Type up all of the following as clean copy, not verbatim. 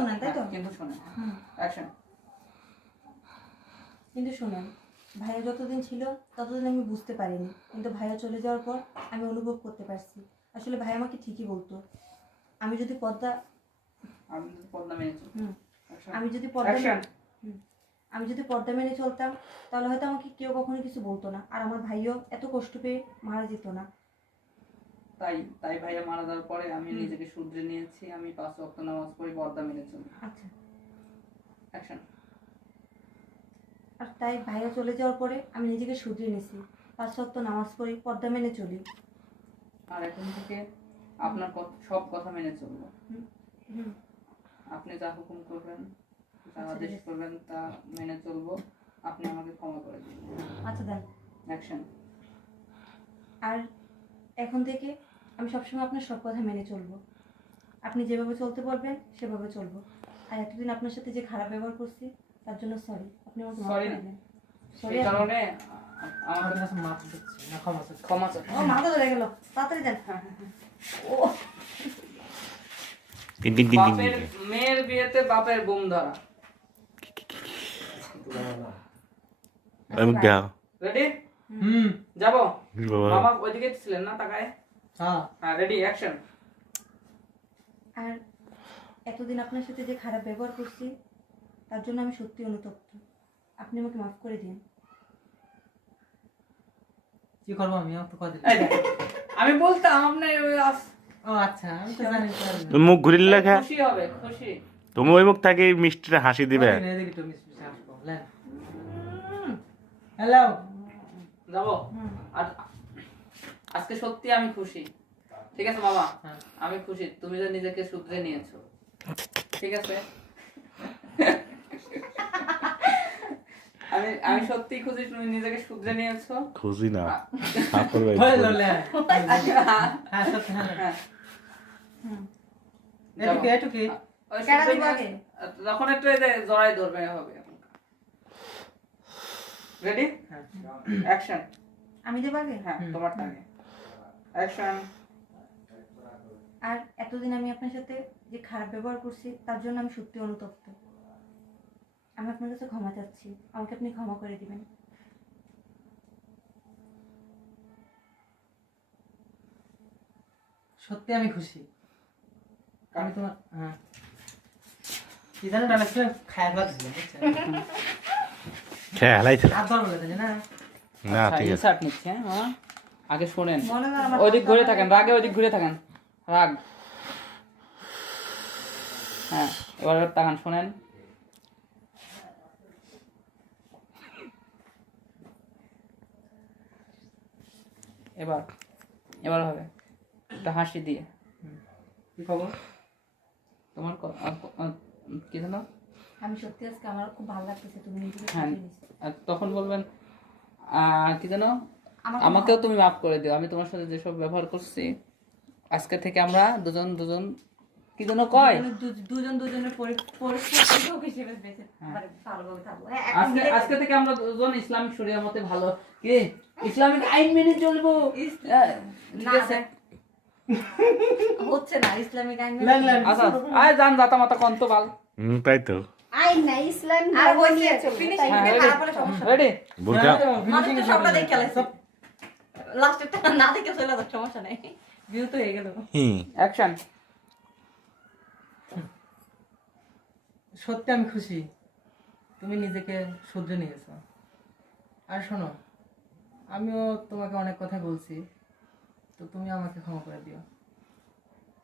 শোনেন তাই তো? কিন্তু শোনেন। অ্যাকশন। কিন্তু শুনেন, ভাইয়া যতদিন ছিল ততদিন আমি বুঝতে পারিনি, কিন্তু ভাইয়া চলে যাওয়ার পর আমি অনুভব করতে পারছি আসলে ভাই আমাকে ঠিকই বলতো। আমি যদি পর্দা মেনে চলি। আমি যদি পর্দা আমি যদি পর্দা মেনে চলতাম তাহলে হয়তো আমাকে কেউ কখনো কিছু বলতো না, আর আমার ভাইও এত কষ্ট পেয়ে মারা যেত না। তাই ভাইয়া মারা যাওয়ার পরে আমি নিজেকে শুধরে নিয়েছি। আমি 5 ওয়াক্ত নামাজ পড়ি, পর্দা মেনে চলি। আচ্ছা। অ্যাকশন। আর তাই ভাইয়া চলে যাওয়ার পরে আমি নিজেকে শুধরে নিয়েছি, 5 ওয়াক্ত নামাজ পড়ি, পর্দা মেনে চলি। আর এখন থেকে আপনার সব কথা মেনে চলবো। আপনি যা হুকুম করবেন, যা আদেশ করবেন তা মেনে চলবো। আপনি আমাকে ক্ষমা করে দিন। আচ্ছা দেন। অ্যাকশন। আর এখন থেকে আমি সবসময় আপনার সব কথা মেনে চলবো। আপনি যেভাবে চলতে বলবেন সেভাবে চলবো। আর এতদিন আপনার সাথে যে খারাপ ব্যবহার করছি তার জন্য সরি। আপনি আমাকে মাফ করে দেন। সরি কারণে আমার কাছে মাফ দিচ্ছি না, ক্ষমা চাই। ও মাথা ধরে গেল, তাড়াতাড়ি দেন। ও বাপের মেয়ের বিয়েতে বাপের বোম ধরা। রেডি? যাবো। মামা ওইদিকে ছিলেন না, তাকায়। হ্যাঁ রেডি, অ্যাকশন। আর এতদিন আপনার সাথে যে খারাপ ব্যবহার করছি তার জন্য আমি সত্যি অনুতপ্ত। আপনি আমাকে মাফ করে দিন। কি করবো আমি? তো আমি বলতাম আপনার ও আচ্ছা, আমি তো জানি তুমি মুখ ঘুরিলে লেখা, খুশি হবে, খুশি। তুমি ওই মুখ থেকে মিষ্টিটা হাসি দিবে। হ্যালো, যাবো। আর আজকে সত্যি আমি খুশি। ঠিক আছে বাবা, আমি খুশি তুমি যে নিজেকে শুধরে নিয়েছো। ঠিক আছে, আমি সত্যি খুশি তুমি নিজেকে শুধরে নিয়েছো। খুশি না যখন একটু জড়াই ধরবে হবে। Ready, action. আমি দেব আগে? হ্যাঁ তোমার টাইমে, অ্যাকশন। আর এতদিন আমি আপনার সাথে যে খারাপ ব্যবহার করছি তার জন্য আমি সত্যি অনুতপ্ত। আমি আপনার কাছে ক্ষমা চাচ্ছি, আমাকে আপনি ক্ষমা করে দিবেন। সত্যি আমি খুশি। আমি তোমার কি জানো না, খায় বাদ দিলাম। খেয়ে হেলাইছিল আর দর বলে না। না, ঠিক আছে। ইনসার্ট নিচ্ছে। হ্যাঁ আগে শুনেন, ওইদিক ঘুরে থাকেন, রাগে ওইদিক ঘুরে থাকেন, রাগ। হ্যাঁ এবার তাকান, শুনেন। এবার হবে একটা হাসি দিয়ে। কি খবর তোমার? কি জানো, আমি সত্যি আজকে আমার খুব ভালো লাগতেছে তুমি নিজেকে হ্যাঁ শুধরে নিয়েছো। আর তখন বলবেন কি জানো, আমাকেও তুমি মাফ করে দিও। আমি তোমার সাথে যেসব ব্যবহার করছি, আজকে থেকে আমরা দুজন কি যেন কয়, দুজন দুজনের পরিপূরক হিসেবে বেঁচে ভালোভাবে থাকবো। আজকে থেকে আমরা দুজন ইসলামিক শরিয়া মতে ভালো কি ইসলামিক আইন মেনে চলবো। ঠিক আছে, হচ্ছে না ইসলামিক আইন। আচ্ছা আয় জান জাতা মাতা কন্ত বাল। তাই তো। আইন না, ইসলাম আর ধর্ম বলছে নিয়ে চলবে, ফিনিশিং তাই না? দিয়ে খারাপ হলে সমস্যা রেডি, বুরকা মানুষ তো সবটা দেখে খেলাইছে, লাস্টেরটা না দেখে চলে যাক, সমস্যা নাই, ভিউ তো হয়ে গেল। অ্যাকশন। সত্যি আমি খুশি তুমি নিজেকে শুধরে নিয়েছো। আর শোনো, আমিও তোমাকে অনেক কথা বলছি, তো তুমি আমাকে ক্ষমা করে দিও।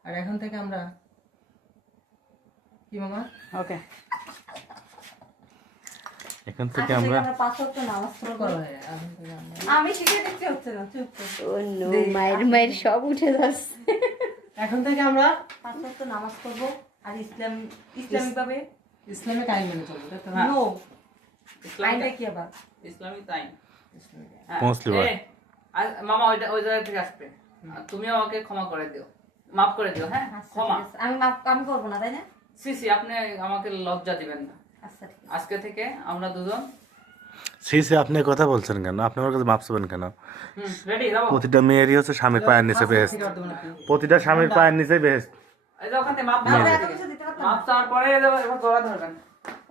আর এখন থেকে আমরা কি মামা? ওকে, এখন থেকে আমরা 5 ওয়াক্ত নামাজ শুরু পড়বো। করো। এখন থেকে আমরা আমি শিখে দিচ্ছি, হচ্ছে না, চুপ কর। ও নো, মায়ের সব উঠে যাচ্ছে। এখন থেকে আমরা 5 ওয়াক্ত নামাজ পড়বো আর ইসলামিক ভাবে ইসলামিক আইন মেনে চলবো, তাই তো? নো ইসলামিক আইনটা কি আবার? ইসলামিক আইন। ইসলামিক আইন। হ্যাঁ, মুসলিম আইন। মামা ওই জায়গা থেকে আসবে। তুমিও আমাকে ক্ষমা করে দিও, মাফ করে দিও। হ্যাঁ আচ্ছা, ক্ষমা। ঠিক আছে। আমি করবো না, তাই না? সিসি আপনি আমাকে লজ্জা দিবেন না। আচ্ছা ঠিক আছে। আজকে থেকে আমরা দুজন সে আপনি কথা বলছেন কেন? আপনি আমার কাছে মাপ চাবেন কেন? রেডি, যাবো। প্রতিটা মেয়েরই হচ্ছে স্বামীর পায়ের নিচে বেহেস্ত। প্রতিটা স্বামীর পায়ের নিচে বেহেস্ত। এই যে ওখানে মাপ আমরা দাও। এত কিছু দিতে পারতাম পারতাম মাপ না। চাওয়ার পরে এবার গলা ধরবেন,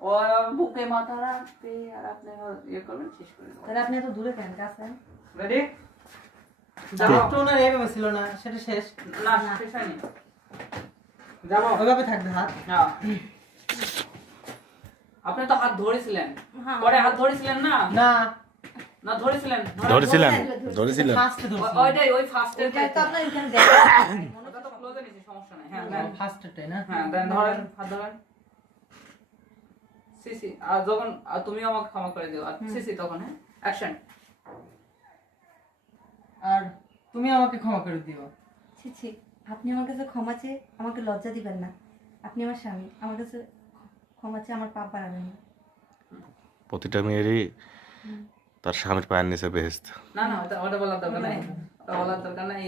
ও বুকে মাথা রাখবে আর আপনি ইয়ে করবেন, শেষ করে দেবেন। তাহলে আপনি এত দূরে কেন কাছে? রেডি? যাওয়াটা ওনার এইভাবে ছিল না, সেটা শেষ। না শেষ হয়নি। যাবো। ওইভাবে থাকবে হাত। হ্যাঁ। আপনি তো হাত ধরেছিলেন, হ্যাঁ। পরে হাত ধরেছিলেন না? না, না ধরেছিলেন? ধরেছিলেন ধরেছিলেন। ধরেছিলেন ফার্স্টে ধরছি। ওইটাই, ওই ফার্স্টের ওইটা তো আপনার এখানে দেখা ওটা তো ক্লোজে নিছি, সমস্যা নাই। হ্যাঁ দেন, ফার্স্টেরটাই না? হ্যাঁ দেন, ধরেন, হাত ধরেন। সিসি, আর যখন তুমিও আমাকে ক্ষমা করে দিও, আর সিসি তখন, হ্যাঁ অ্যাকশন। আর তুমি আমাকে ক্ষমা করে দিও। ছি ছি, আপনি আমার কাছে ক্ষমা চেয়ে আমাকে লজ্জা দিবেন না। আপনি আমার স্বামী, আমার কাছে ক্ষমা চেয়ে আমার পাপ বাড়াবেন না। প্রতিটা মেয়েরই তার স্বামীর পায়ের নিচে বেহেস্ত। না না, ওটা বলার দরকার নাই, ওটা বলার দরকার নাই।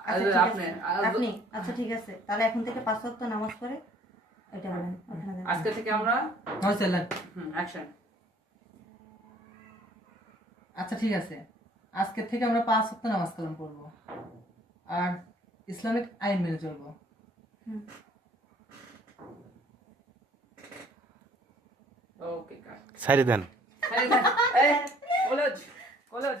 আচ্ছা, ঠিক আপনি আছে। আপনি আচ্ছা ঠিক আছে, তাহলে এখন থেকে 5 ওয়াক্ত নামাজ পড়ে এটা বলেন ওখানে দেন। আজকে থেকে আমরা হয়েছে লাগ। অ্যাকশন। আচ্ছা ঠিক আছে, আজকে থেকে আমরা 5 ওয়াক্ত নামাজ কালাম পড়বো আর ইসলামিক আইন মেনে চলবো। ওকে কাট। ছাড়ি দেন। এই কলেজ, কলেজ